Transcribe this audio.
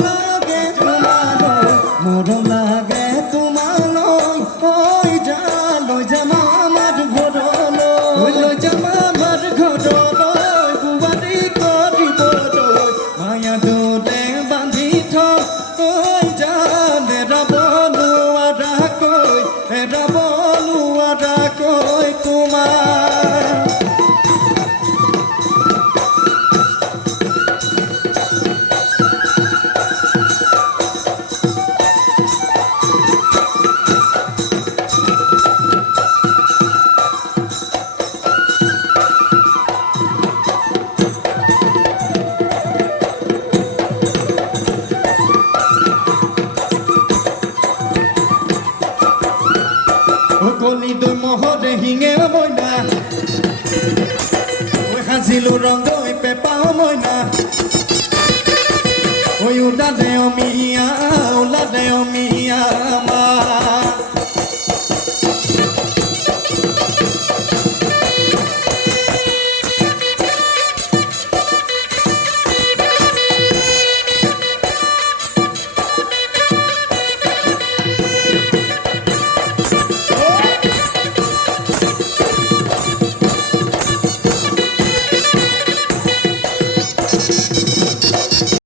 লাগে তোমার মরম লাগে তোমার ওই জালো জামা আমার ঘর লই জামা আমার ঘর বুয়ারি করিব মায়া দোলে বাঁধি ওই জানে রাবণুয়ারা কই তোমার কলি দই মহরে হিঙে ময়না ওই হাজিলো রঙ পেপাও ময়না ওই উলাদে অমিয়া মা